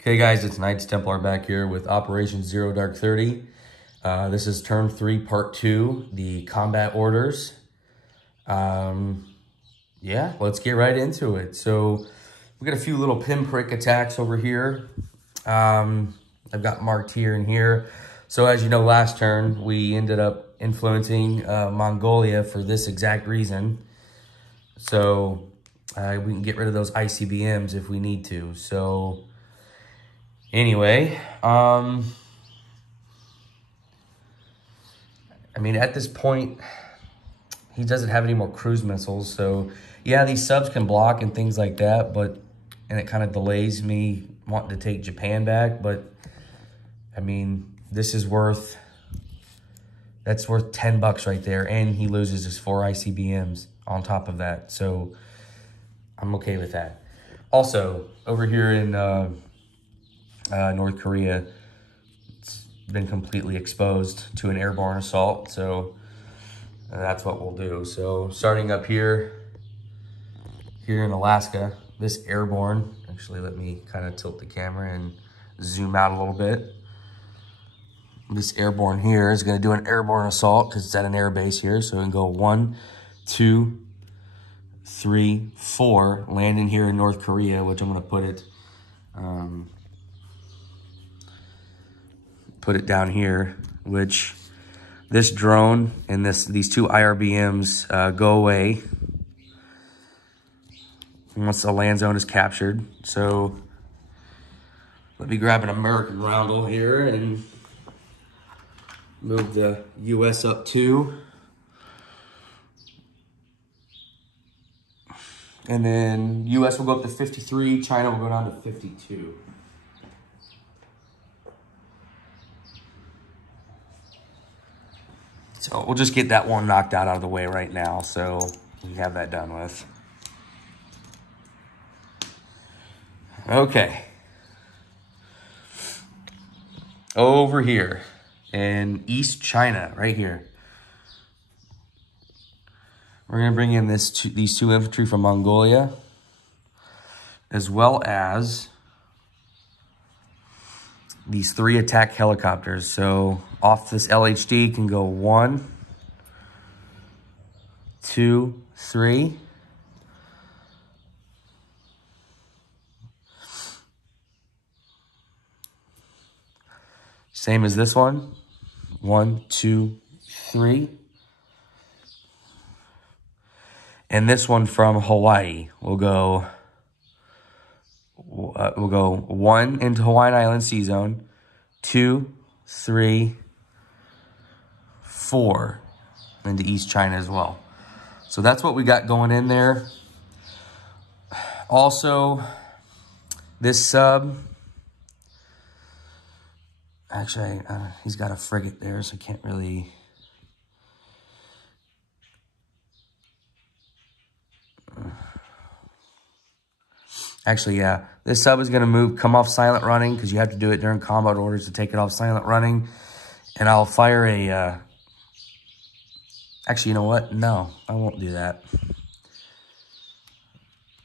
Okay guys, it's Knights Templar back here with Operation Zero Dark 30. This is term 3, part 2, the combat orders. Yeah, let's get right into it. So we got a few little pinprick attacks over here. I've got marked here and here. So as you know, last turn, we ended up influencing Mongolia for this exact reason. So we can get rid of those ICBMs if we need to. So anyway, I mean, at this point, he doesn't have any more cruise missiles. So yeah, these subs can block and things like that, and it kind of delays me wanting to take Japan back. But I mean, this is that's worth 10 bucks right there. And he loses his 4 ICBMs on top of that. So I'm okay with that. Also, over here in North Korea, it's been completely exposed to an airborne assault. So that's what we'll do. So starting up here in Alaska, this airborne, actually let me kind of tilt the camera and zoom out a little bit. This airborne here is going to do an airborne assault because it's at an air base here. So we can go 1, 2, 3, 4, landing here in North Korea, which I'm going to put it down here, which this drone and these 2 IRBMs go away once the land zone is captured. So let me grab an American roundel here and move the US up 2. And then US will go up to 53, China will go down to 52. So we'll just get that one knocked out of the way right now, so we have that done with. Okay. Over here in East China, right here, we're going to bring in these 2 infantry from Mongolia, as well as these 3 attack helicopters. So off this LHD can go 1, 2, 3. Same as this one. 1, 2, 3. And this one from Hawaii will go 1 into Hawaiian Island Sea Zone, 2, 3, 4 into East China as well. So that's what we got going in there. Also, this sub, actually, he's got a frigate there, so I can't really. Actually, yeah, this sub is going to come off silent running because you have to do it during combat orders to take it off silent running. And I'll fire a, actually, you know what? No, I won't do that.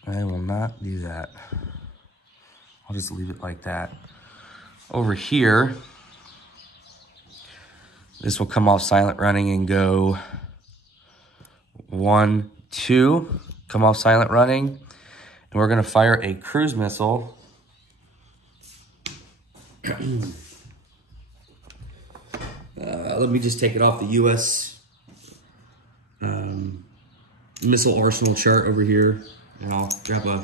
I will not do that. I'll just leave it like that. Over here, this will come off silent running and go 1, 2, come off silent running. And we're going to fire a cruise missile. Let me just take it off the U.S. Missile arsenal chart over here. And I'll grab a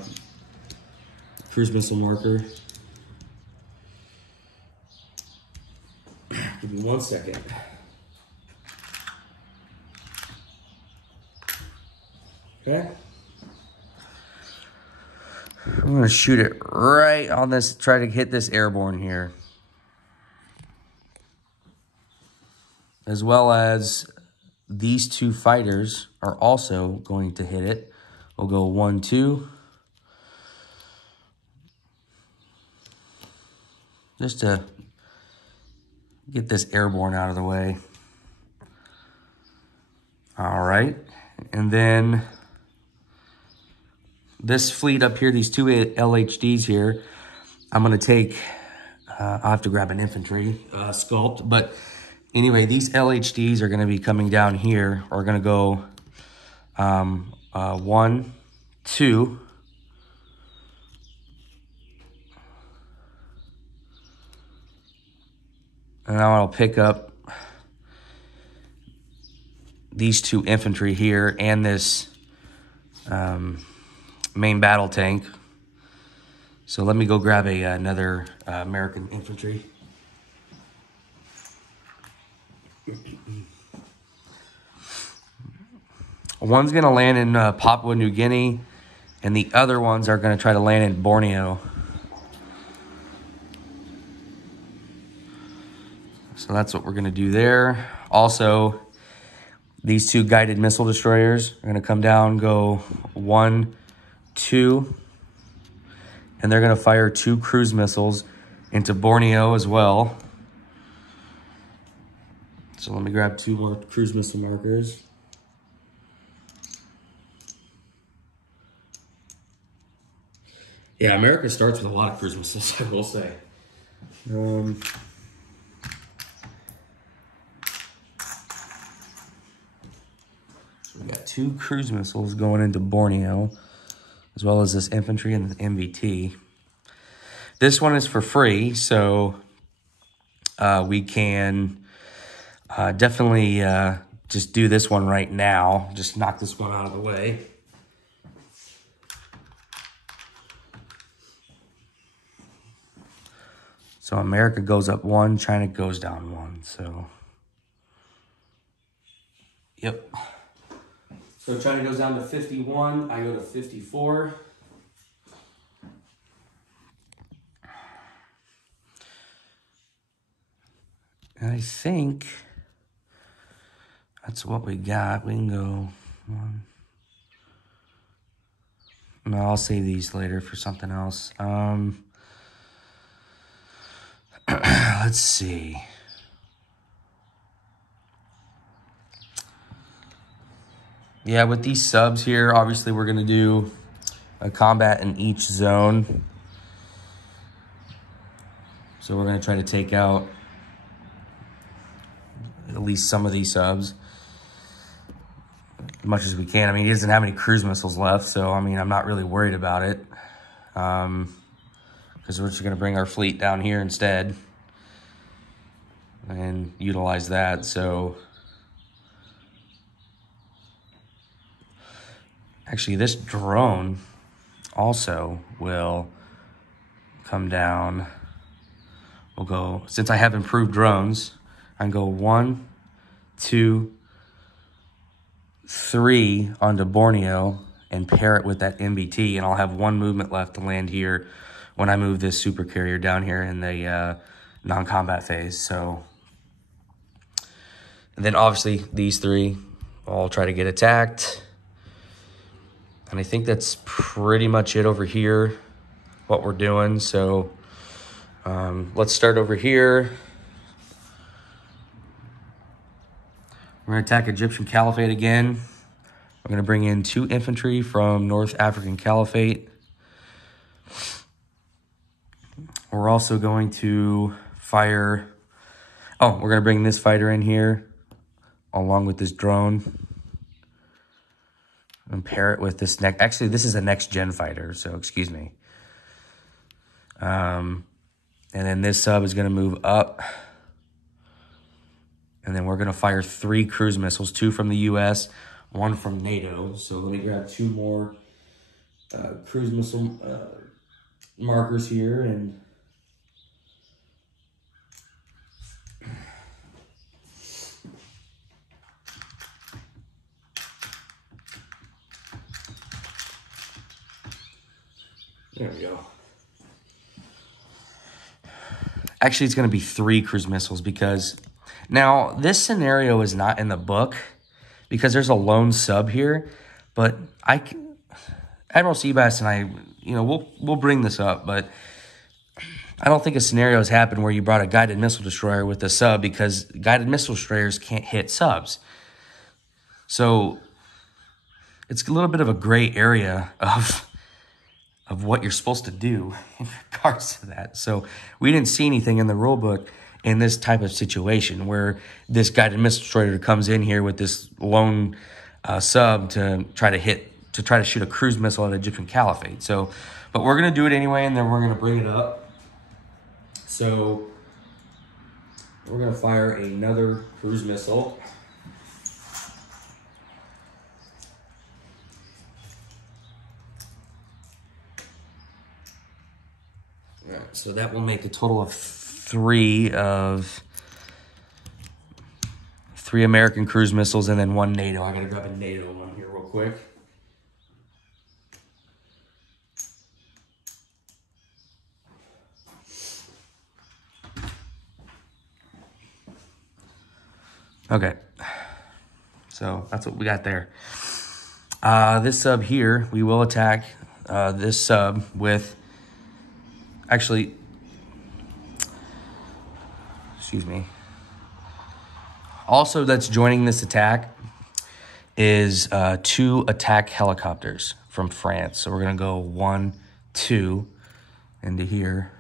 cruise missile marker. Give me 1 second. Okay. I'm going to shoot it right on this, try to hit this airborne here. As well as these 2 fighters are also going to hit it. We'll go 1, 2. Just to get this airborne out of the way. All right. And then this fleet up here, these 2 LHDs here, I'm going to take, I'll have to grab an infantry sculpt. But anyway, these LHDs are going to be coming down here. We're going to go 1, 2. And now I'll pick up these 2 infantry here and this main battle tank. So let me go grab another American infantry. One's going to land in Papua New Guinea, and the other ones are going to try to land in Borneo. So that's what we're going to do there. Also, these 2 guided missile destroyers are going to come down, go 1, 2, and they're going to fire 2 cruise missiles into Borneo as well. So let me grab 2 more cruise missile markers. Yeah, America starts with a lot of cruise missiles, I will say. So we got 2 cruise missiles going into Borneo, as well as this infantry and the MVT. This one is for free, so we can definitely just do this one right now. Just knock this one out of the way. So America goes up 1, China goes down 1. So, yep. So China goes down to 51. I go to 54. And I think that's what we got. We can go 1. No, I'll save these later for something else. Let's see. Yeah, with these subs here, obviously we're going to do a combat in each zone. So we're going to try to take out at least some of these subs as much as we can. I mean, he doesn't have any cruise missiles left, so, I mean, I'm not really worried about it. Because we're just going to bring our fleet down here instead and utilize that. So actually this drone also will come down. We'll go, since I have improved drones, I can go 1, 2, 3 onto Borneo and pair it with that MBT, and I'll have 1 movement left to land here when I move this super carrier down here in the non-combat phase. So, and then obviously these 3 all try to get attacked. And I think that's pretty much it over here, what we're doing. So let's start over here. We're going to attack Egyptian Caliphate again. We're going to bring in 2 infantry from North African Caliphate. We're also going to fire... Oh, we're going to bring this fighter in here along with this drone and pair it with this next... Actually, this is a next-gen fighter, so excuse me. And then this sub is going to move up. And then we're going to fire 3 cruise missiles, 2 from the U.S., 1 from NATO. So let me grab 2 more cruise missile markers here. And there we go. Actually, it's going to be 3 cruise missiles because... Now, this scenario is not in the book because there's a lone sub here, but Admiral Seabass and I, you know, we'll bring this up, but I don't think a scenario has happened where you brought a guided missile destroyer with a sub because guided missile destroyers can't hit subs. So it's a little bit of a gray area of of what you're supposed to do in regards to that. So we didn't see anything in the rule book in this type of situation where this guided missile destroyer comes in here with this lone sub to try to shoot a cruise missile at Egyptian Caliphate. So, but we're gonna do it anyway, and then we're gonna bring it up. So we're gonna fire another cruise missile. All right, so that will make a total of three American cruise missiles and then one NATO. I gotta grab a NATO one here real quick. Okay, so that's what we got there. This sub here, we will attack this sub with, actually, excuse me. Also that's joining this attack is 2 attack helicopters from France. So we're gonna go 1, 2 into here.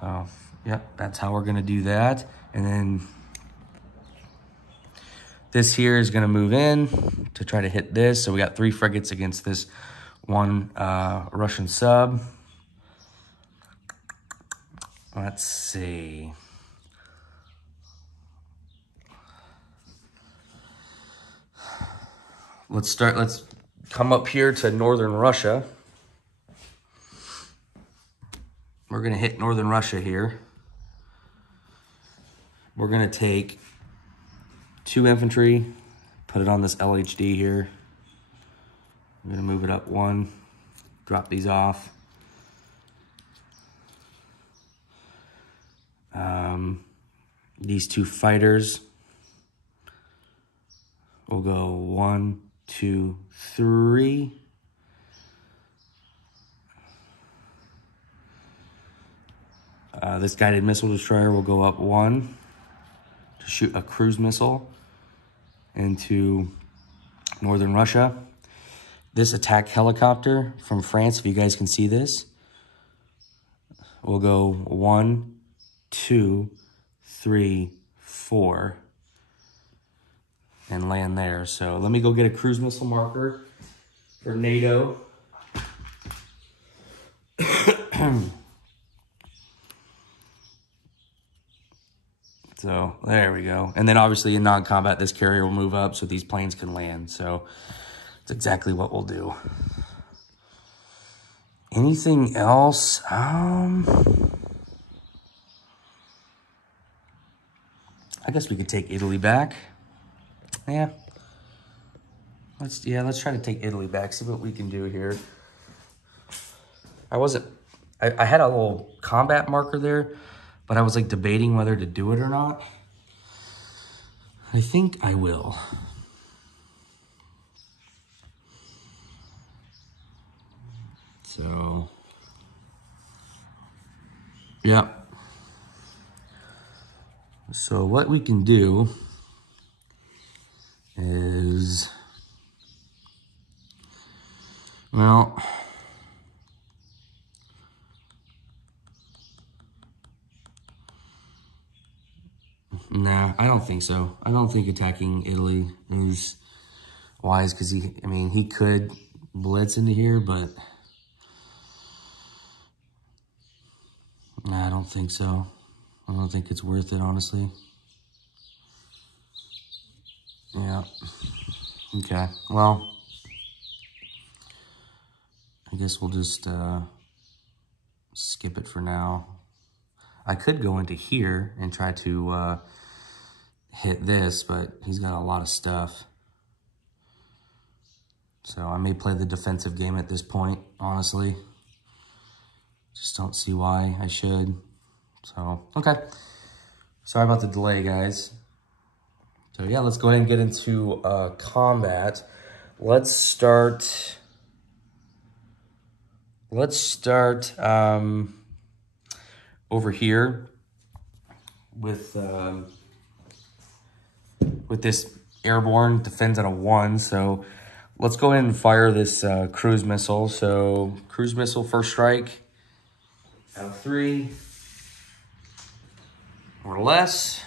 So, yep, that's how we're gonna do that. And then this here is gonna move in to try to hit this. So we got 3 frigates against this 1 Russian sub. Let's see. Let's come up here to northern Russia. We're gonna hit northern Russia here. We're gonna take 2 infantry, put it on this LHD here. I'm gonna move it up 1, drop these off. These 2 fighters will go 1, 2, 3. This guided missile destroyer will go up 1 to shoot a cruise missile into northern Russia. This attack helicopter from France, if you guys can see this, will go 1, 2, 3, 4, and land there. So let me go get a cruise missile marker for NATO. So there we go. And then obviously in non-combat, this carrier will move up so these planes can land. So it's exactly what we'll do. Anything else? I guess we could take Italy back. Yeah. Let's try to take Italy back, see what we can do here. I had a little combat marker there, but I was like debating whether to do it or not. I think I will. So, yep. So what we can do is, well, nah, I don't think so. I don't think attacking Italy is wise because he could blitz into here, but nah, I don't think so. I don't think it's worth it, honestly. Yeah. Okay. Well, I guess we'll just skip it for now. I could go into here and try to hit this, but he's got a lot of stuff. So I may play the defensive game at this point, honestly. Just don't see why I should. So, okay. Sorry about the delay, guys. So yeah, let's go ahead and get into combat. Let's start over here with this airborne, defends at a 1. So let's go ahead and fire this cruise missile. So cruise missile, first strike out of 3 or less.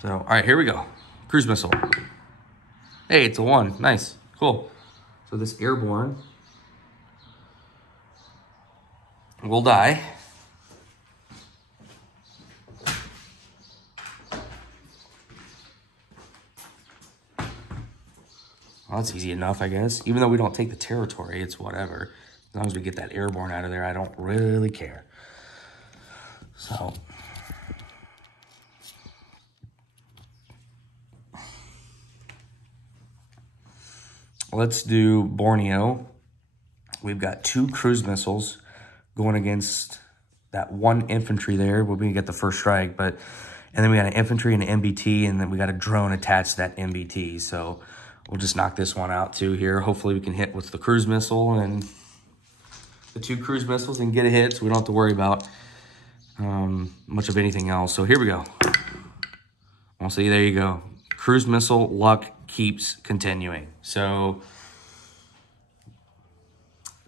So, all right, here we go. Cruise missile. Hey, it's a 1. Nice. Cool. So this airborne will die. Well, that's easy enough, I guess. Even though we don't take the territory, it's whatever. As long as we get that airborne out of there, I don't really care. So, let's do Borneo. We've got 2 cruise missiles going against that 1 infantry there. We're going to get the first strike, and then we got an infantry and an MBT, and then we got a drone attached to that MBT. So we'll just knock this one out too here. Hopefully we can hit with the cruise missile and the 2 cruise missiles and get a hit, so we don't have to worry about much of anything else. So here we go. I'll see, there you go. Cruise missile luck keeps continuing. So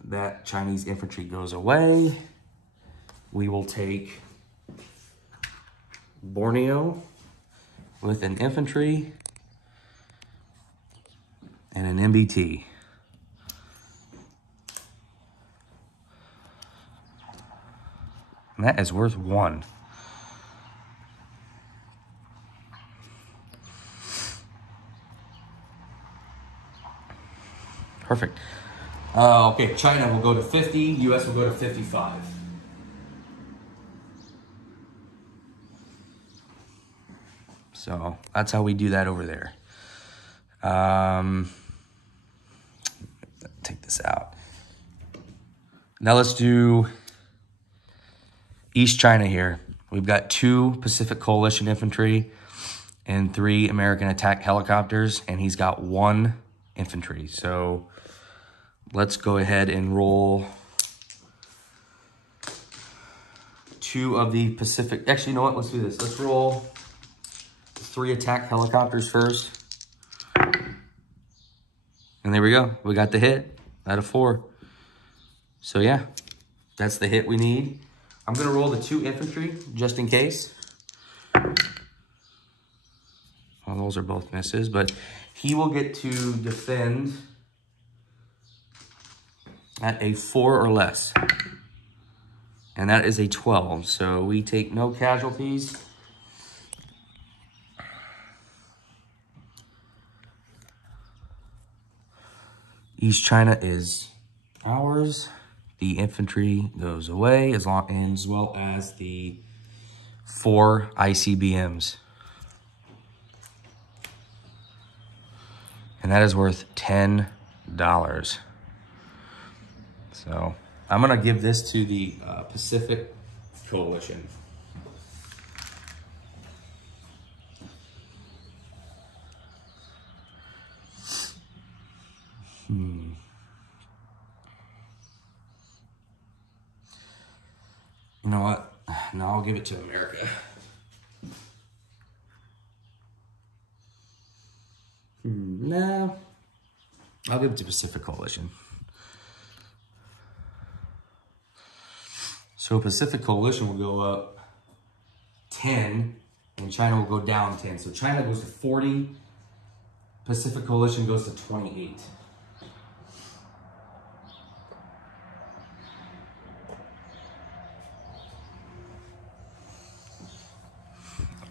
that Chinese infantry goes away. We will take Borneo with an infantry and an MBT. And that is worth 1. Perfect. Okay, China will go to 50, US will go to 55. So that's how we do that over there. Take this out. Now let's do East China here. We've got 2 Pacific Coalition infantry and 3 American attack helicopters, and he's got 1 infantry. So let's go ahead and roll 2 of the Pacific. Actually, you know what? Let's do this. Let's roll 3 attack helicopters first. And there we go. We got the hit out of 4. So yeah, that's the hit we need. I'm going to roll the 2 infantry just in case. Well, those are both misses, but he will get to defend at a 4 or less. And that is a 12. So we take no casualties. East China is ours. The infantry goes away as well as the 4 ICBMs. And that is worth $10. So I'm gonna give this to the Pacific Coalition. You know what? No, I'll give it to America. No, I'll give it to Pacific Coalition. So Pacific Coalition will go up 10, and China will go down 10. So China goes to 40, Pacific Coalition goes to 28.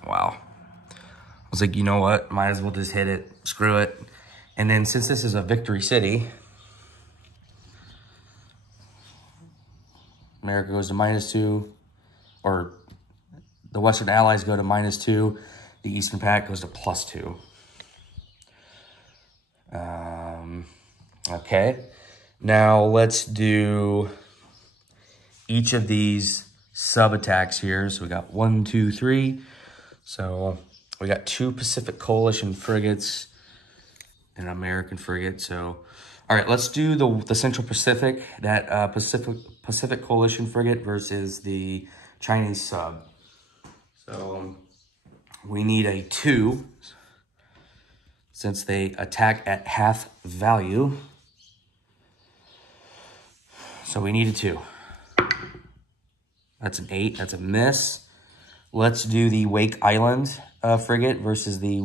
Wow. I was like, you know what? Might as well just hit it. Screw it. And then since this is a victory city, America goes to -2, or the Western Allies go to -2. The Eastern Pact goes to +2. Okay. Now let's do each of these sub-attacks here. So we got 1, 2, 3. So we got 2 Pacific Coalition frigates and an American frigate. So, all right, let's do the Central Pacific, that Pacific Coalition frigate versus the Chinese sub. So we need a 2. since they attack at half value. So we need a 2. That's an 8. That's a miss. Let's do the Wake Island frigate versus the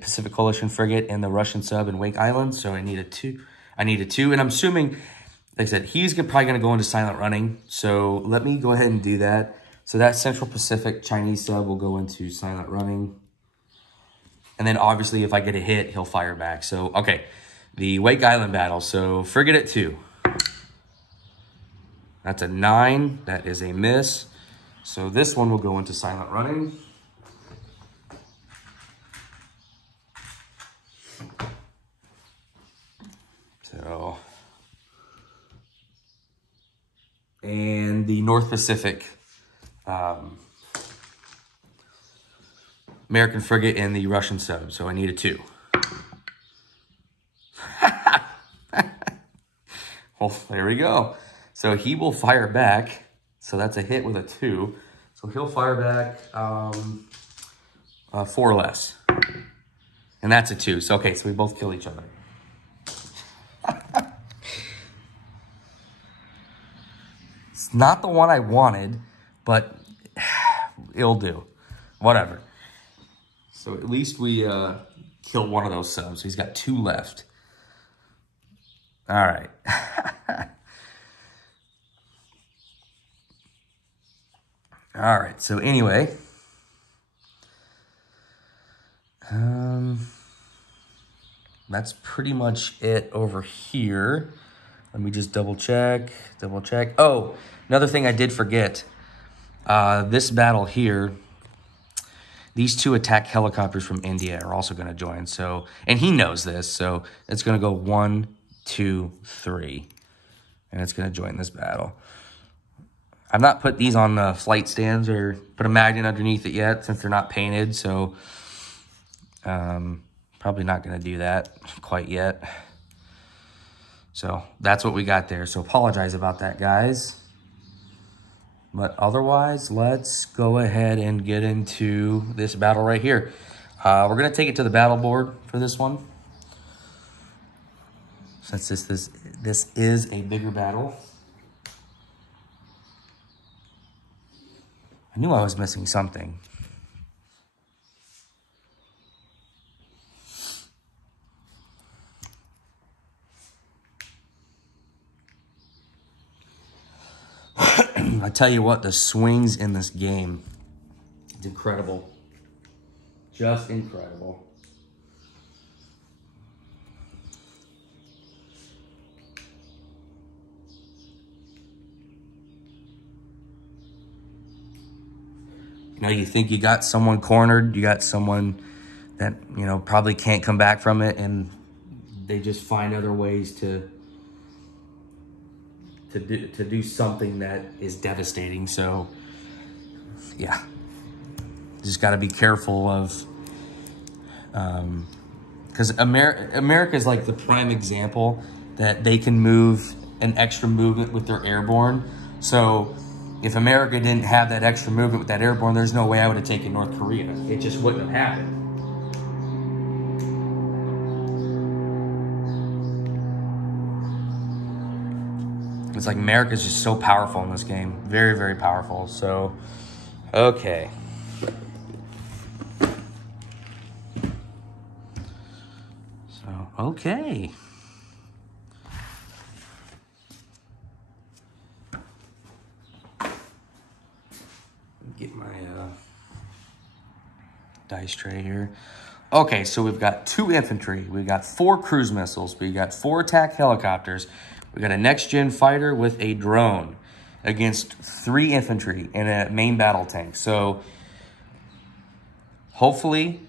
Pacific Coalition frigate and the Russian sub in Wake Island. So I need a 2. I need a 2, and I'm assuming, like I said, he's probably going to go into silent running. So let me go ahead and do that. So that Central Pacific Chinese sub will go into silent running. And then obviously if I get a hit, he'll fire back. So, okay, the Wake Island battle. So frigate at 2. That's a 9. That is a miss. So this one will go into silent running. So, and the North Pacific American frigate and the Russian sub. So I need a 2. Well, there we go. So he will fire back. So that's a hit with a 2. So he'll fire back 4 or less. And that's a 2. So, okay, so we both kill each other. It's not the one I wanted, but it'll do. Whatever. So at least we killed one of those subs. He's got 2 left. All right. All right, so anyway, that's pretty much it over here. Let me just double check. Oh, another thing I did forget, this battle here, these 2 attack helicopters from India are also going to join. So, and he knows this, so it's going to go 1, 2, 3, and it's going to join this battle. I've not put these on the flight stands or put a magnet underneath it yet since they're not painted, so probably not going to do that quite yet. So that's what we got there. So apologize about that, guys. But otherwise, let's go ahead and get into this battle right here. We're going to take it to the battle board for this one, since this is a bigger battle. I knew I was missing something. I tell you what, the swings in this game, it's incredible. Just incredible. You know, you think you got someone cornered, you got someone that, you know, probably can't come back from it, and they just find other ways to do something that is devastating. So, yeah. Just got to be careful of, because America is like the prime example that they can move an extra movement with their airborne. So, if America didn't have that extra movement with that airborne, there's no way I would have taken North Korea. It just wouldn't have happened. It's like America's just so powerful in this game. Very, very powerful. So, okay. So, okay. Get my dice tray here. Okay, so we've got 2 infantry. We've got 4 cruise missiles. We got 4 attack helicopters. We got a next-gen fighter with a drone against 3 infantry and a main battle tank. So hopefully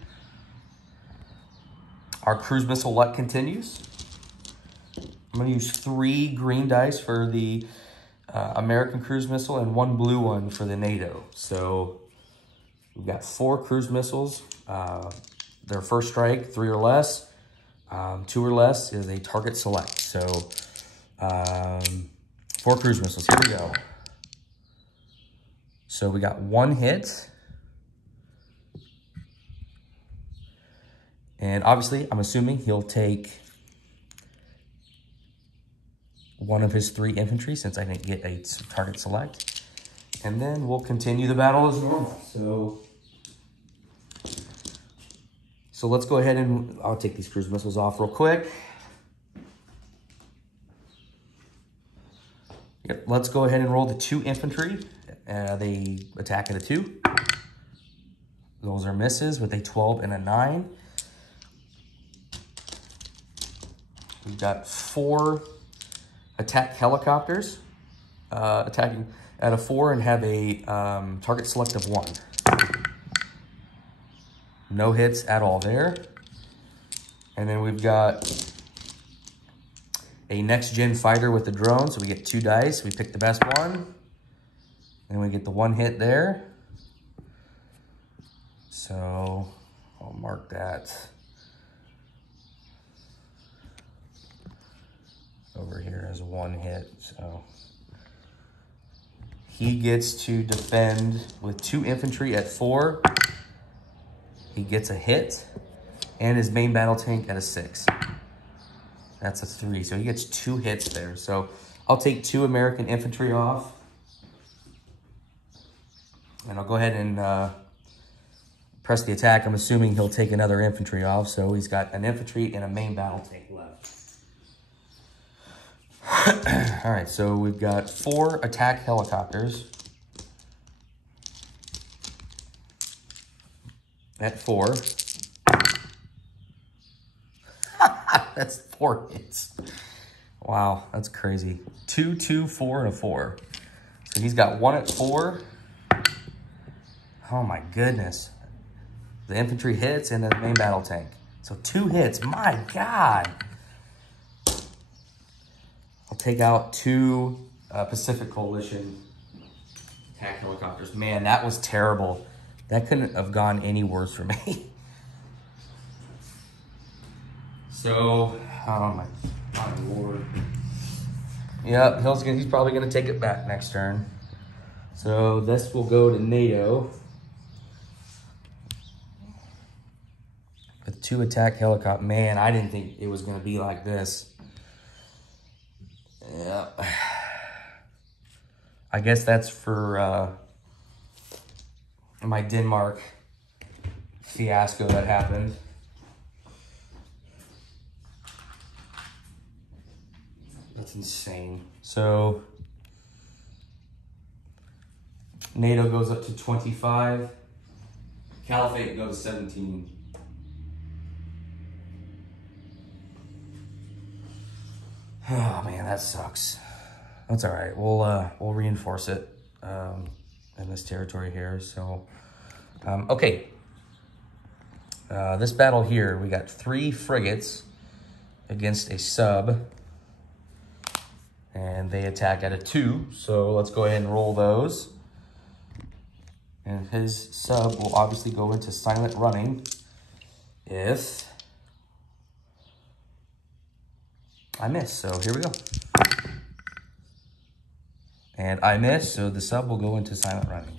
our cruise missile luck continues. I'm going to use 3 green dice for the American cruise missile and 1 blue one for the NATO. So we've got 4 cruise missiles. Their first strike, 3 or less. 2 or less is a target select. So 4 cruise missiles. Here we go. So we got 1 hit. And obviously, I'm assuming he'll take one of his 3 infantry since I didn't get a target select. And then we'll continue the battle as normal. So let's go ahead and I'll take these cruise missiles off real quick. Yep, let's go ahead and roll the 2 infantry. They attack at a 2. Those are misses with a 12 and a 9. We've got 4 attack helicopters attacking at a 4 and have a target select of 1. No hits at all there. And then we've got a next-gen fighter with the drone, so we get 2 dice. We pick the best one, and we get the 1 hit there. So I'll mark that over here as 1 hit. So he gets to defend with 2 infantry at 4. He gets a hit, and his main battle tank at a 6. That's a 3, so he gets 2 hits there. So I'll take 2 American infantry off, and I'll go ahead and press the attack. I'm assuming he'll take another infantry off, so he's got an infantry and a main battle tank left. All right, so we've got 4 attack helicopters at 4. That's 4 hits. Wow, that's crazy. 2, 2, 4, and a 4. So he's got 1 at 4. Oh my goodness. The infantry hits and the main battle tank. So 2 hits, my God. I'll take out 2 Pacific Coalition attack helicopters. Man, that was terrible. That couldn't have gone any worse for me. So, oh my Lord. Yep, he's probably gonna take it back next turn. So this will go to NATO with 2 attack helicopters. Man, I didn't think it was gonna be like this. Yeah. I guess that's for my Denmark fiasco that happened. That's insane. So NATO goes up to 25. Caliphate goes 17. Oh man, that sucks. That's all right. We'll reinforce it in this territory here. So okay. This battle here, we got 3 frigates against a sub. And they attack at a 2, so let's go ahead and roll those. And his sub will obviously go into silent running if I miss. So here we go. And I miss, so the sub will go into silent running.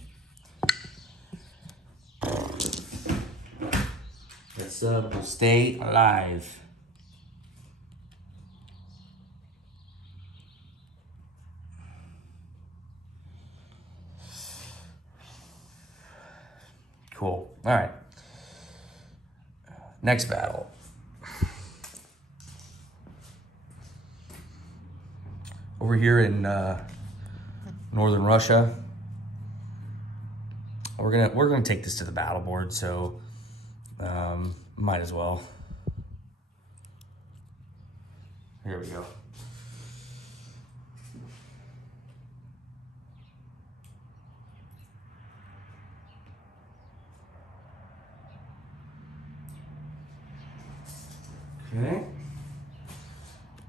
The sub will stay alive. Cool. All right. Next battle. Over here in northern Russia, we're gonna take this to the battle board. So might as well. Here we go. Okay,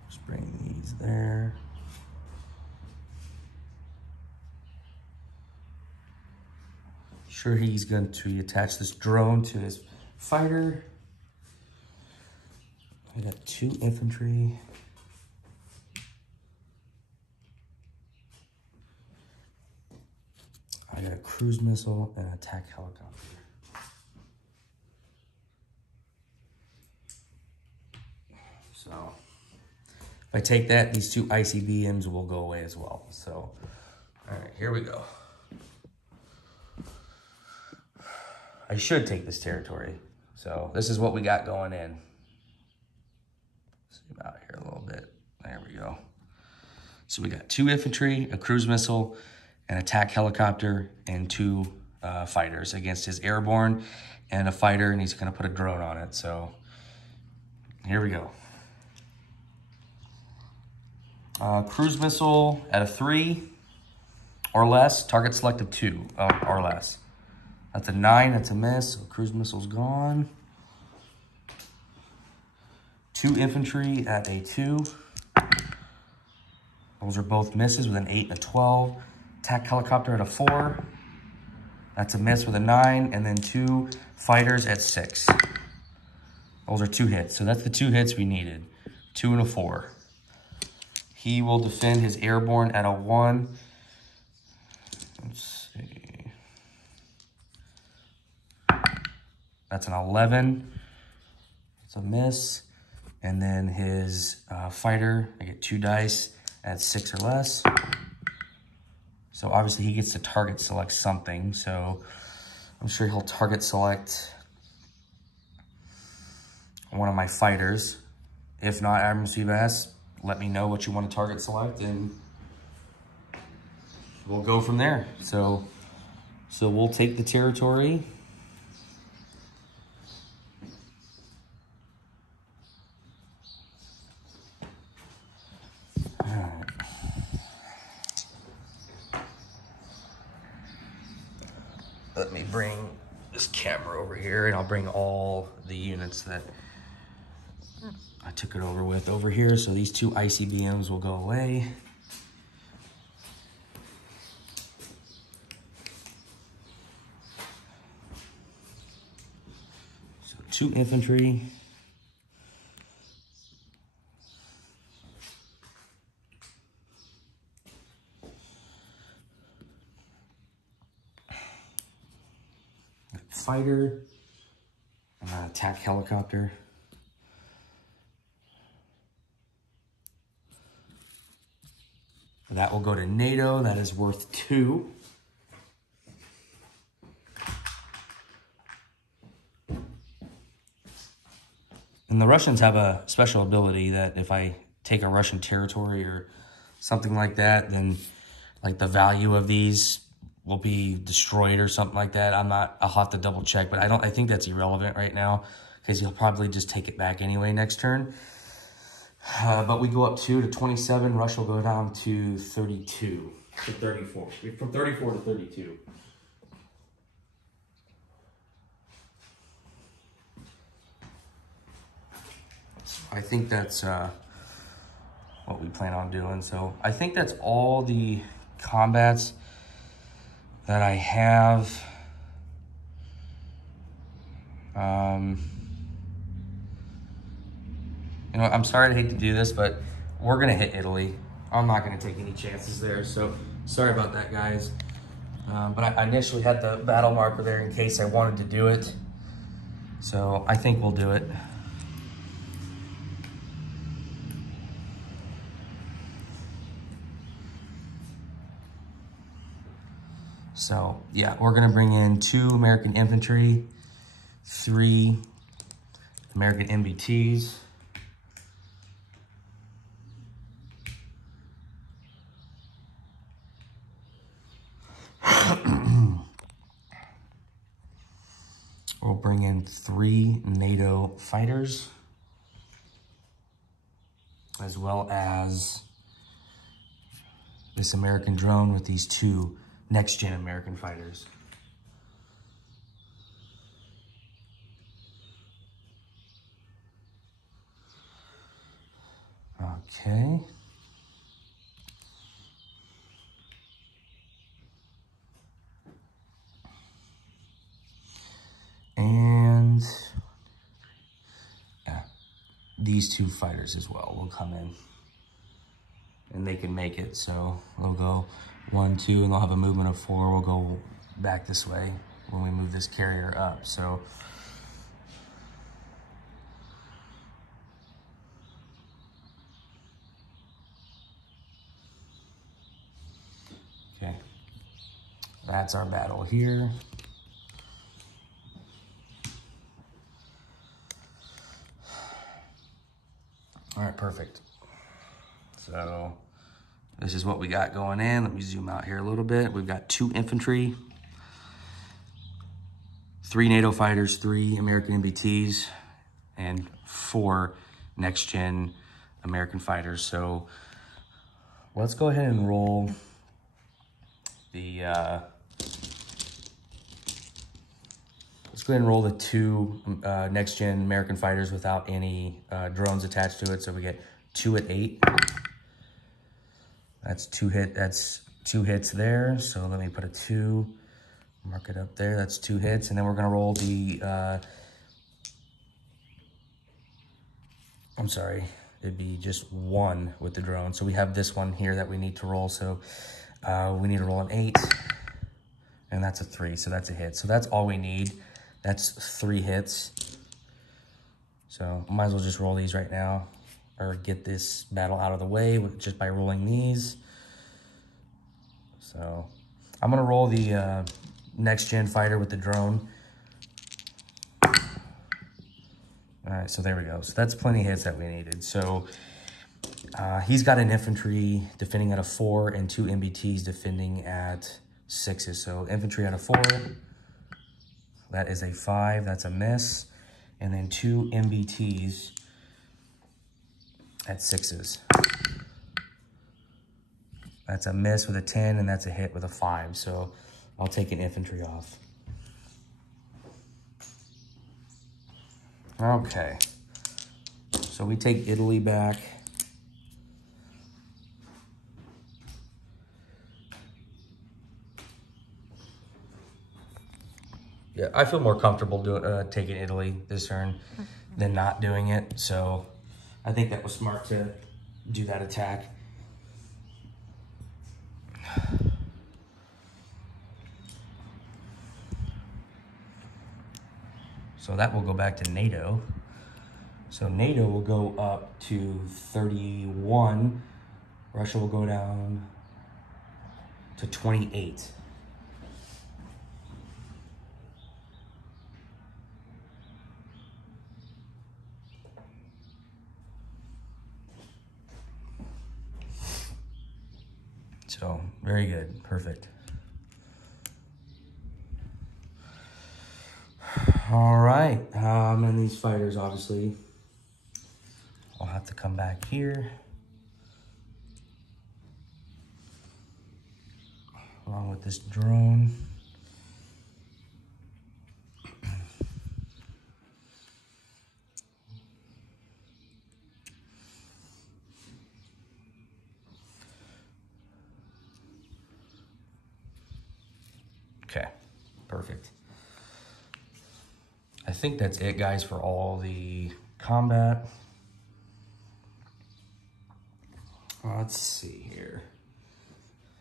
just bring these there. Sure, he's going to attach this drone to his fighter. I got 2 infantry. I got a cruise missile and an attack helicopter. So if I take that, these 2 ICBMs will go away as well. So, all right, here we go. I should take this territory. So this is what we got going in. Zoom out here a little bit. There we go. So we got 2 infantry, a cruise missile, an attack helicopter, and 2 fighters against his airborne and a fighter, and he's gonna put a drone on it. So here we go. Cruise missile at a 3 or less, target select of 2 or less. That's a 9, that's a miss, so cruise missile's gone. 2 infantry at a 2. Those are both misses with an 8 and a 12. Attack helicopter at a 4. That's a miss with a 9, and then 2 fighters at 6. Those are 2 hits, so that's the 2 hits we needed. 2 and a 4. He will defend his airborne at a 1. Let's see. That's an 11. It's a miss. And then his fighter, I get 2 dice at 6 or less. So obviously he gets to target select something. So I'm sure he'll target select one of my fighters. If not, Admiral Seabass, let me know what you want to target select and we'll go from there. So we'll take the territory. Let me bring this camera over here and I'll bring all the units that I took it over with over here. So these 2 ICBMs will go away. So 2 infantry. Fighter, attack helicopter. That will go to NATO. That is worth 2. And the Russians have a special ability that if I take a Russian territory or something like that, then like the value of these will be destroyed or something like that. I'll have to double check, but I think that's irrelevant right now because he'll probably just take it back anyway next turn. But we go up 2 to 27. Russia will go down to 32 to 34. From 34 to 32. I think that's what we plan on doing. So I think that's all the combats that I have. You know, I'm sorry, I hate to do this, but we're gonna hit Italy. I'm not gonna take any chances there, so sorry about that, guys. But I initially had the battle marker there in case I wanted to do it. So I think we'll do it. So yeah, we're gonna bring in 2 American infantry, 3 American MBTs. We'll bring in 3 NATO fighters, as well as this American drone with these 2 next-gen American fighters. Okay. And these 2 fighters as well will come in. And they can make it, so they'll go 1, 2, and they'll have a movement of 4. We'll go back this way when we move this carrier up. So That's our battle here. All right, perfect. So this is what we got going in. Let me zoom out here a little bit. We've got 2 infantry, 3 NATO fighters, 3 American MBTs, and 4 next-gen American fighters. So let's go ahead and roll the let's go ahead and roll the 2 next-gen American fighters without any drones attached to it. So we get 2 at 8. That's 2 hits there. So let me put a 2, mark it up there. That's 2 hits. And then we're gonna roll the, I'm sorry, it'd be just 1 with the drone. So we have this one here that we need to roll. So we need to roll an 8, and that's a 3. So that's a hit. So that's all we need. That's 3 hits. So I might as well just roll these right now, or get this battle out of the way just by rolling these. So I'm gonna roll the next-gen fighter with the drone. All right, so there we go. So that's plenty of hits that we needed. So he's got an infantry defending at a 4 and 2 MBTs defending at 6s. So infantry at a 4, that is a 5, that's a miss. And then 2 MBTs at 6s. That's a miss with a 10, and that's a hit with a 5. So I'll take an infantry off. Okay. So we take Italy back. Yeah, I feel more comfortable taking Italy this turn than not doing it. So I think that was smart to do that attack. So that will go back to NATO. So NATO will go up to 31. Russia will go down to 28. So very good, perfect. All right, and these fighters, obviously, I'll have to come back here. Along with this drone. Okay, perfect. I think that's it, guys, for all the combat. Let's see here.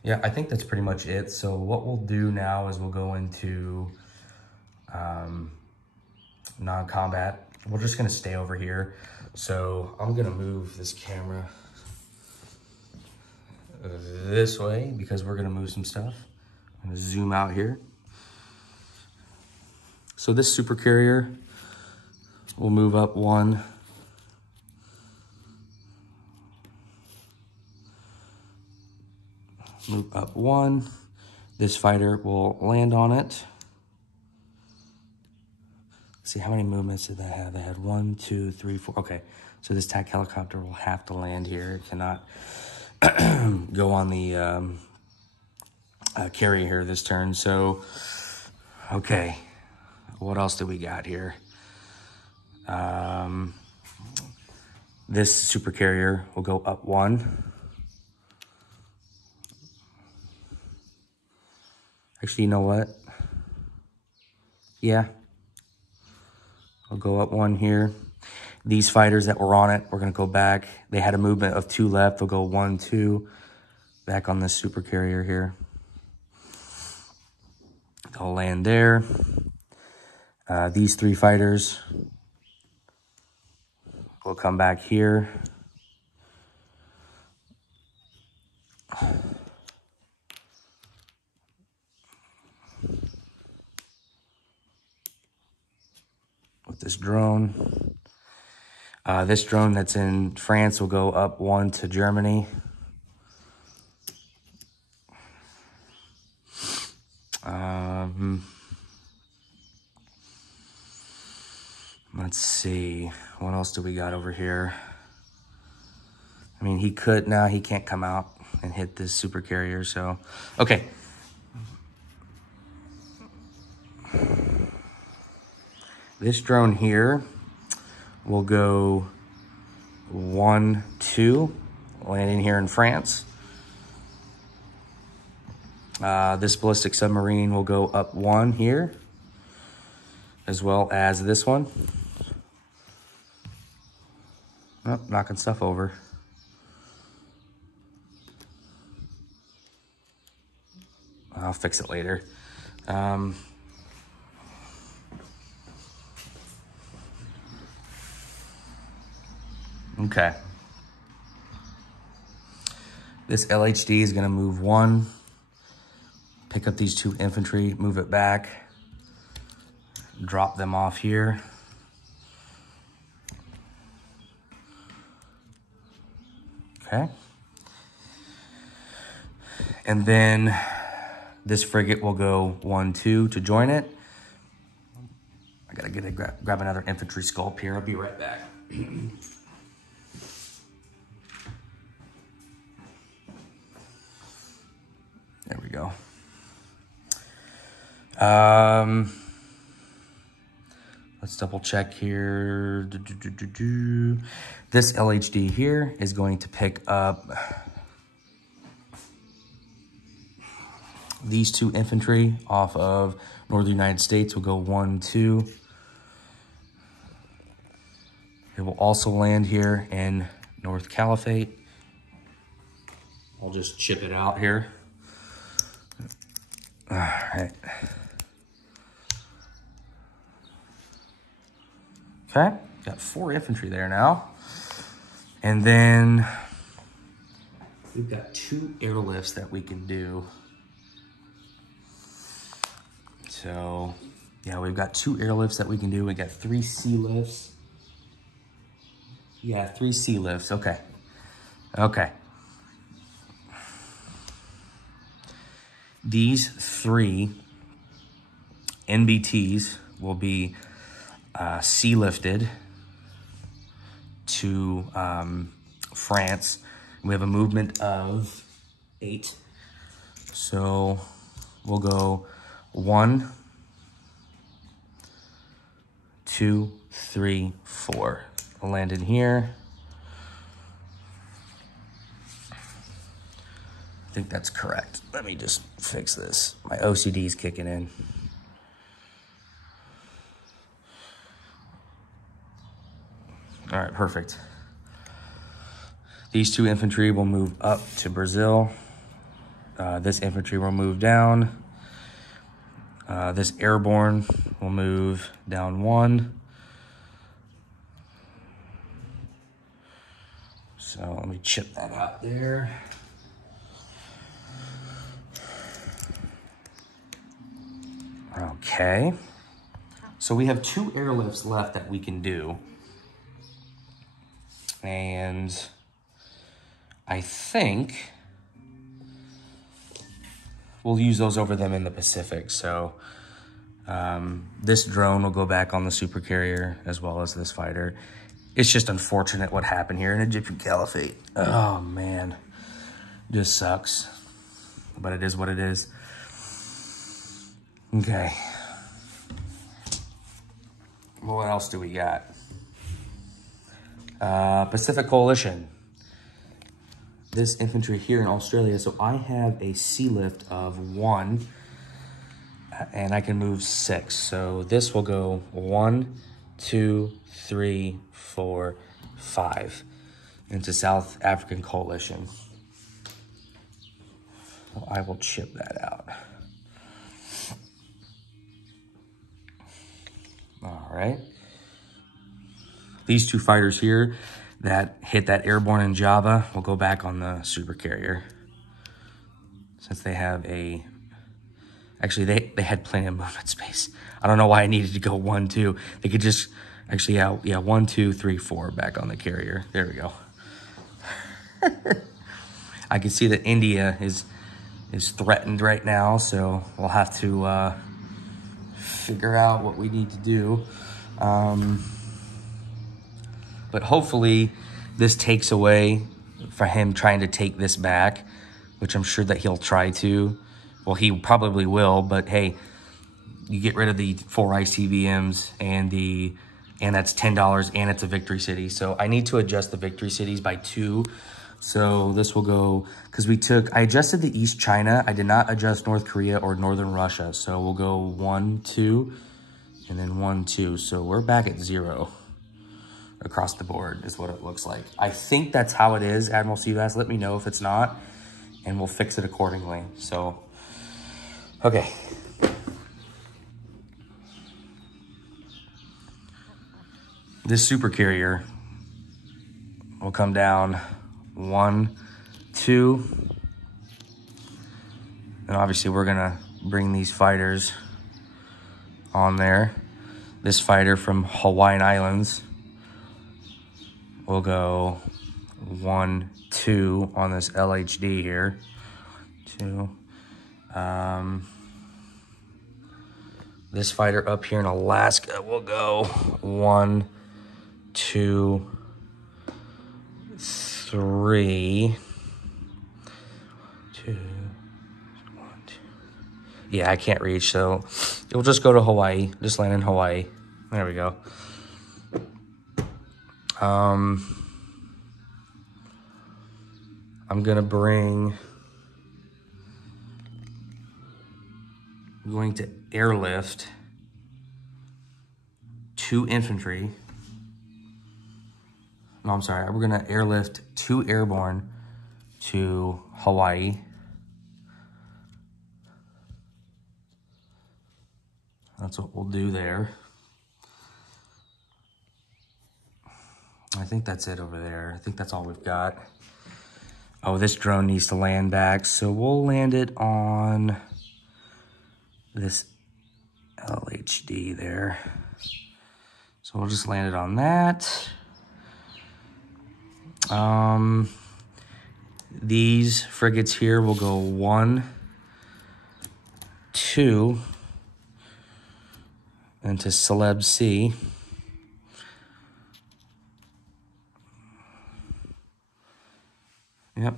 Yeah, I think that's pretty much it. So what we'll do now is we'll go into non-combat. We're just gonna stay over here. So I'm gonna move this camera this way because we're gonna move some stuff. I'm gonna zoom out here. So this super carrier will move up 1. Move up 1. This fighter will land on it. Let's see, how many movements did that have? They had 1, 2, 3, 4. Okay, so this TAC helicopter will have to land here. It cannot go on the carrier here this turn. So, okay, what else do we got here? This super carrier will go up 1. Actually, you know what? Yeah. I'll go up 1 here. These fighters that were on it, we're going to go back. They had a movement of 2 left. They'll go 1, 2. Back on this super carrier here. They'll land there. These 3 fighters will come back here. 1. This drone that's in France will go up 1 to Germany. Let's see. What else do we got over here? I mean, he can't come out and hit this super carrier, so. Okay. This drone here will go 1, 2, landing here in France. This ballistic submarine will go up 1 here, as well as this one. Oh, knocking stuff over. I'll fix it later. Okay. This LHD is gonna move 1, pick up these 2 infantry, move it back, drop them off here. Okay. And then this frigate will go 1, 2 to join it. I gotta grab another infantry sculpt here. I'll be right back. There we go. Let's double check here. This LHD here is going to pick up these 2 infantry off of Northern United States. Will go 1, 2. It will also land here in North Caliphate. I'll just chip it out here. All right. Okay, got 4 infantry there now. And then we've got 2 airlifts that we can do. So, yeah, we've got 2 airlifts that we can do. We got 3 sea lifts. Yeah, 3 sea lifts, okay. Okay. These 3 NBTs will be sea lifted to France. We have a movement of 8. So we'll go 1, 2, 3, 4. I'll land in here. I think that's correct. Let me just fix this. My OCD is kicking in. All right, perfect. These 2 infantry will move up to Brazil. This infantry will move down. This airborne will move down 1. So let me chip that out there. Okay. So we have 2 airlifts left that we can do. And I think we'll use those over them in the Pacific. So this drone will go back on the super carrier as well as this fighter. It's just unfortunate what happened here in Egyptian Caliphate. Oh man, just sucks, but it is what it is. Okay. Well, what else do we got? Pacific Coalition. This infantry here in Australia. So I have a sea lift of 1, and I can move 6. So this will go 1, 2, 3, 4, 5 into South African Coalition. So I will chip that out. All right. These 2 fighters here that hit that airborne in Java will go back on the super carrier. Since they have a... Actually, they had plenty of movement space. I don't know why I needed to go 1, 2. They could just Actually, yeah, 1, 2, 3, 4 back on the carrier. There we go. I can see that India is threatened right now, so we'll have to figure out what we need to do. But hopefully this takes away for him trying to take this back, which I'm sure that he'll try to. Well, he probably will, but hey, you get rid of the 4 ICBMs and that's $10 and it's a victory city. So I need to adjust the victory cities by 2. So this will go, because I adjusted the East China. I did not adjust North Korea or Northern Russia. So we'll go 1, 2, and then 1, 2. So we're back at 0 across the board is what it looks like. I think that's how it is, Admiral Seabass. Let me know if it's not, and we'll fix it accordingly. So, okay. This super carrier will come down 1, 2, and obviously we're gonna bring these fighters on there. This fighter from Hawaiian Islands will go 1, 2 on this LHD here. 2. This fighter up here in Alaska will go 1, 2, 3. 2, 1, 2. Yeah, I can't reach, so it will just go to Hawaii. Just land in Hawaii. There we go. I'm going to airlift 2 infantry. No, I'm sorry. We're going to airlift 2 airborne to Hawaii. That's what we'll do there. I think that's it over there. I think that's all we've got. Oh, this drone needs to land back, so we'll land it on this LHD there. So we'll just land it on that. These frigates here will go 1, 2 into Celeb C. Yep.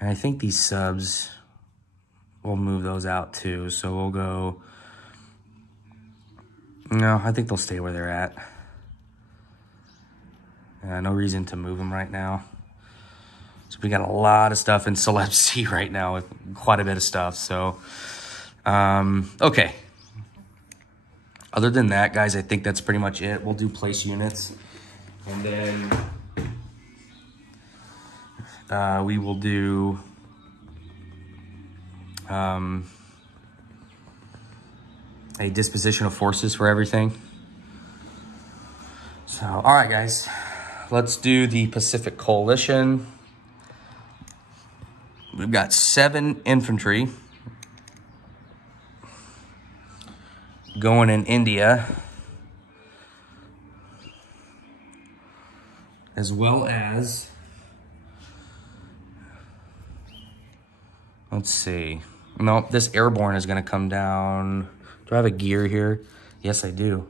And I think these subs, we'll move those out too. So we'll go, no, I think they'll stay where they're at. No reason to move them right now. So we got a lot of stuff in Celeb C right now with quite a bit of stuff. So, okay. Other than that, guys, I think that's pretty much it. We'll do place units. And then we will do a dispositional forces for everything. So, all right, guys, let's do the Pacific Coalition. We've got 7 infantry going in India, as well as, let's see. No, this airborne is going to come down. Do I have a gear here? Yes, I do.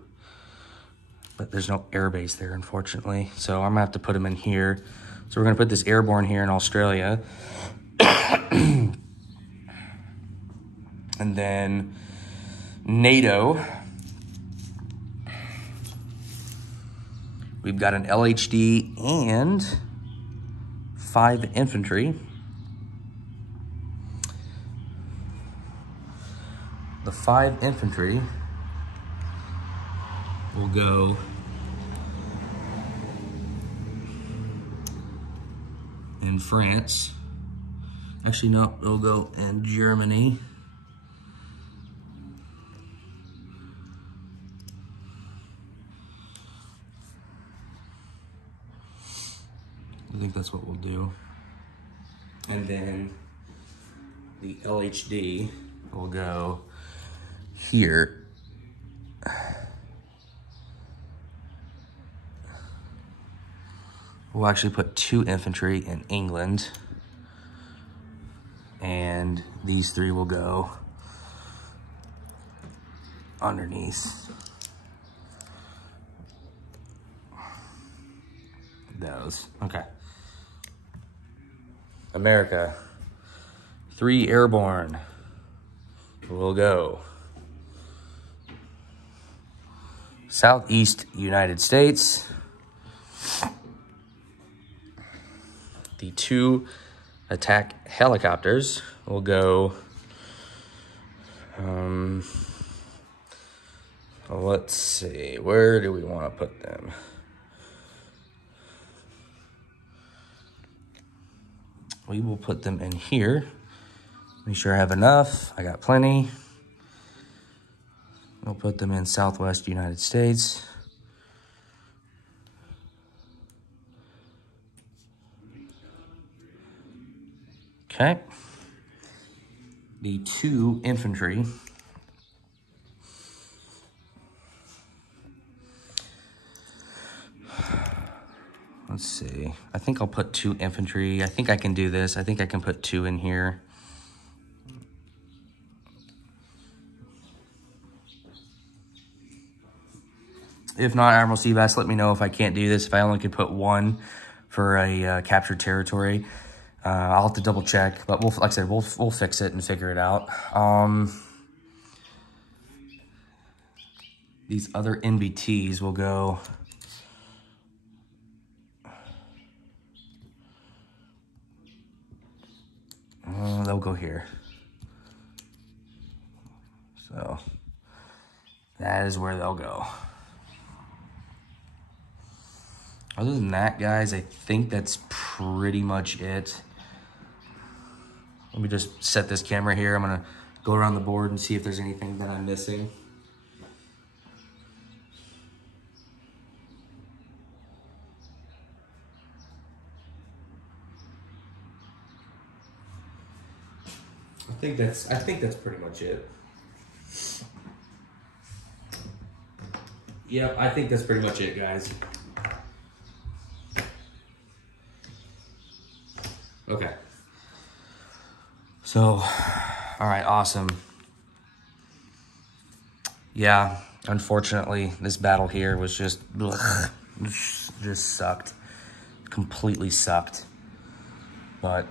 But there's no airbase there, unfortunately. So I'm going to have to put them in here. So we're going to put this airborne here in Australia. And then NATO. We've got an LHD and 5 infantry. The 5 infantry will go in France. Actually, no, it'll go in Germany. I think that's what we'll do. And then the LHD will go here We'll actually put 2 infantry in England. And these 3 will go underneath those. Okay. America, 3 airborne will go Southeast United States. The 2 attack helicopters will go, let's see, where do we want to put them? We will put them in here. Make sure I have enough. I got plenty. We'll put them in Southwest United States. Okay. The 2 infantry. Let's see. I think I'll put 2 infantry. I think I can do this. I think I can put 2 in here. If not, Admiral Seabass, let me know if I can't do this. If I only could put 1 for a captured territory. I'll have to double check, but we'll, like I said, we'll fix it and figure it out. These other NBTs will go. They'll go here. So that is where they'll go. Other than that, guys, I think that's pretty much it. Let me just set this camera here. I'm gonna go around the board and see if there's anything that I'm missing. I think that's pretty much it. Yep, I think that's pretty much it, guys. Okay. So, all right, awesome. Yeah, unfortunately, this battle here was just sucked. Completely sucked. But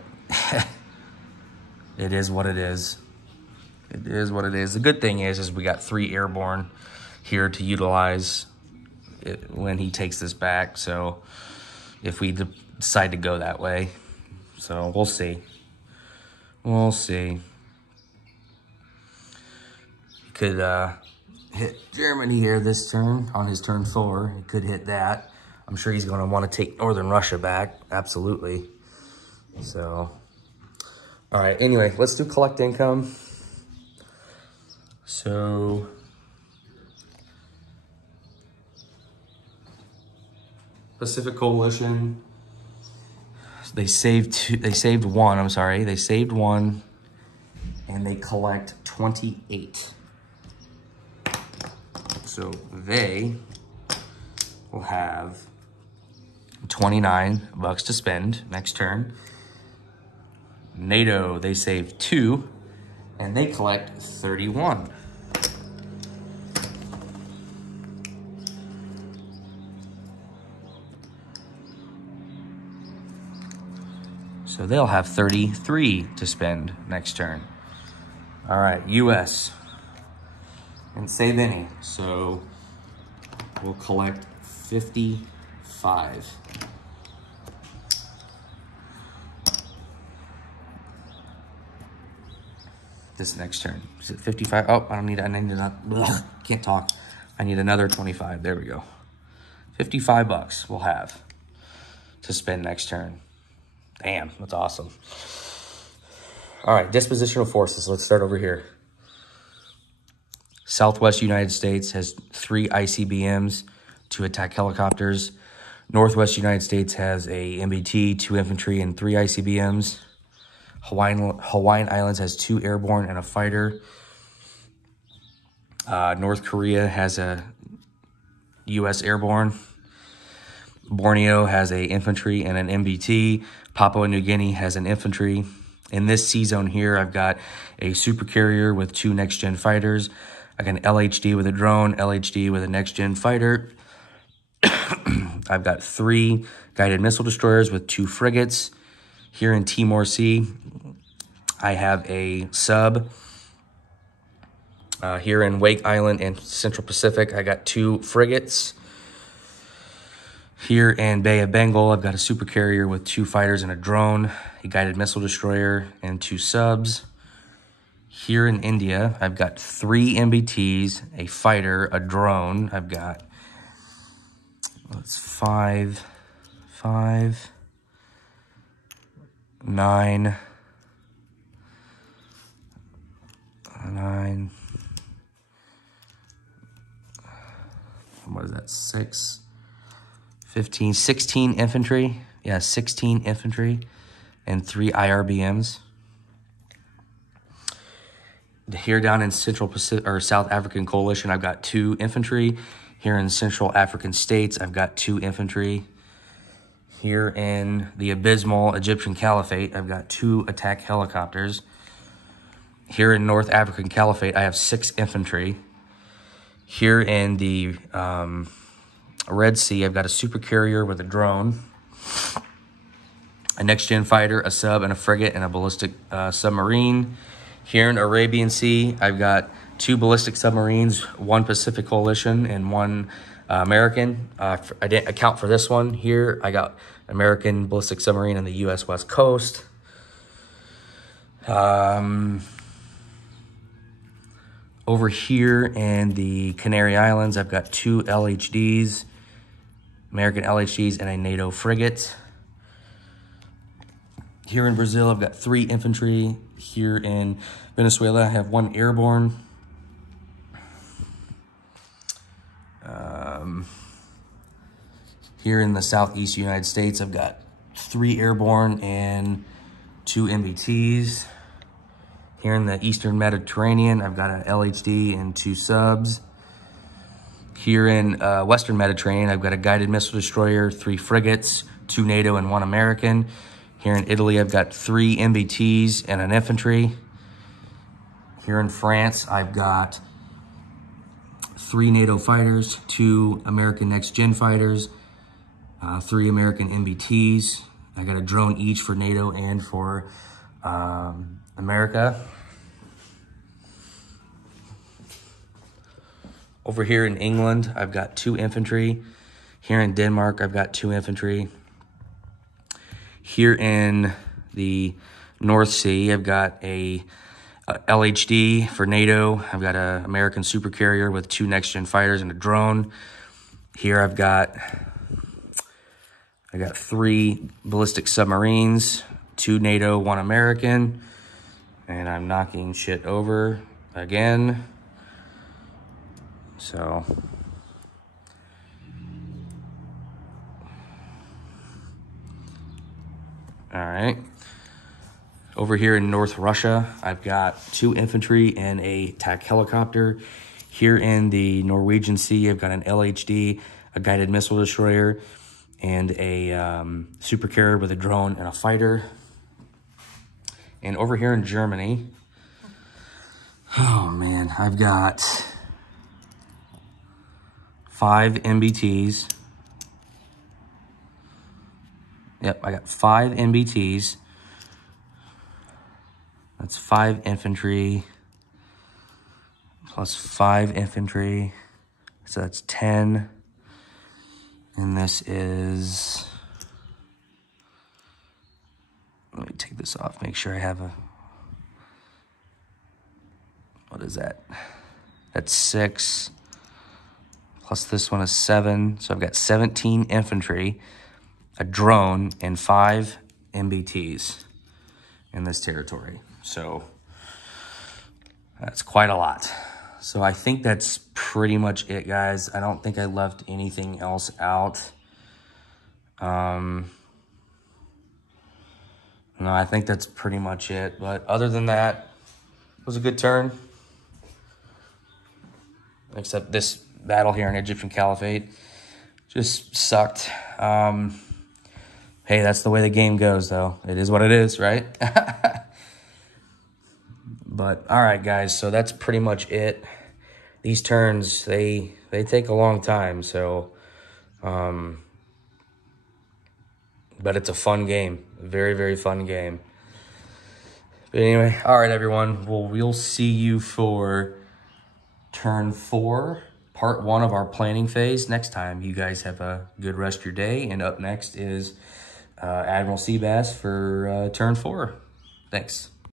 it is what it is. It is what it is. The good thing is we got 3 airborne here to utilize it when he takes this back. So if we decide to go that way, so we'll see. We'll see. He could hit Germany here this turn on his turn 4. He could hit that. I'm sure he's going to want to take Northern Russia back. Absolutely. So, all right. Anyway, let's do collect income. So, Pacific Coalition. They saved 1. I'm sorry. They saved 1, and they collect 28. So they will have 29 bucks to spend next turn. NATO, they save 2, and they collect 31. So they'll have 33 to spend next turn. All right, US. And save any. So we'll collect 55. This next turn. Is it 55? Oh, I need another, can't talk. I need another 25. There we go. 55 bucks we'll have to spend next turn. Damn, that's awesome. All right, Dispositional Forces. Let's start over here. Southwest United States has 3 ICBMs, 2 attack helicopters. Northwest United States has a MBT, 2 infantry, and 3 ICBMs. Hawaiian Islands has 2 airborne and a fighter. North Korea has a U.S. airborne. Borneo has a infantry and an MBT. Papua New Guinea has an infantry. In this C zone here, I've got a super carrier with 2 next-gen fighters. I got an LHD with a drone, LHD with a next-gen fighter. I've got 3 guided missile destroyers with 2 frigates. Here in Timor Sea, I have a sub. Here in Wake Island and Central Pacific, I got 2 frigates. Here in Bay of Bengal, I've got a super carrier with 2 fighters and a drone, a guided missile destroyer, and 2 subs. Here in India, I've got 3 MBTs, a fighter, a drone. I've got, that's 5, 9, 9. What is that? 6, 15, 16 infantry. Yeah, 16 infantry and 3 IRBMs. Here down in Central Pacific or South African Coalition, I've got 2 infantry. Here in Central African States, I've got 2 infantry. Here in the abysmal Egyptian Caliphate, I've got 2 attack helicopters. Here in North African Caliphate, I have 6 infantry. Here in the Red Sea, I've got a super carrier with a drone, a next-gen fighter, a sub, and a frigate, and a ballistic submarine. Here in Arabian Sea, I've got 2 ballistic submarines, 1 Pacific Coalition, and 1 American. I didn't account for this one. Here, I got American ballistic submarine on the U.S. West Coast. Over here in the Canary Islands, I've got 2 LHDs, American LHDs, and a NATO frigate. Here in Brazil, I've got 3 infantry. Here in Venezuela, I have 1 airborne. Here in the southeast United States, I've got 3 airborne and 2 MBTs. Here in the Eastern Mediterranean, I've got an LHD and 2 subs. Here in Western Mediterranean, I've got a guided missile destroyer, 3 frigates, 2 NATO and 1 American. Here in Italy, I've got 3 MBTs and an infantry. Here in France, I've got 3 NATO fighters, 2 American next-gen fighters, 3 American MBTs. I got a drone each for NATO and for America. Over here in England, I've got 2 infantry. Here in Denmark, I've got 2 infantry. Here in the North Sea, I've got a LHD for NATO. I've got an American super carrier with 2 next-gen fighters and a drone. Here I got 3 ballistic submarines, 2 NATO, 1 American. And I'm knocking shit over again. So, all right. Over here in North Russia, I've got 2 infantry and a attack helicopter. Here in the Norwegian Sea, I've got an LHD, a guided missile destroyer, and a super carrier with a drone and a fighter. And over here in Germany, oh man, I've got 5 MBTs. Yep, I got 5 MBTs. That's 5 infantry plus 5 infantry. So that's 10. And this is, let me take this off, make sure I have a, what is that? That's 6, plus this one is 7. So I've got 17 infantry, a drone, and 5 MBTs in this territory. So that's quite a lot. So I think that's pretty much it, guys. I don't think I left anything else out. No, I think that's pretty much it. But other than that, it was a good turn. Except this battle here in Egyptian Caliphate. Just sucked. Hey, that's the way the game goes, though. It is what it is, right? But, all right, guys, so that's pretty much it. These turns, they take a long time, so... but it's a fun game. A very, very fun game. But anyway, all right, everyone. Well, we'll see you for turn 4, part 1 of our planning phase next time. You guys have a good rest of your day. And up next is Admiral Seabass for turn 4. Thanks.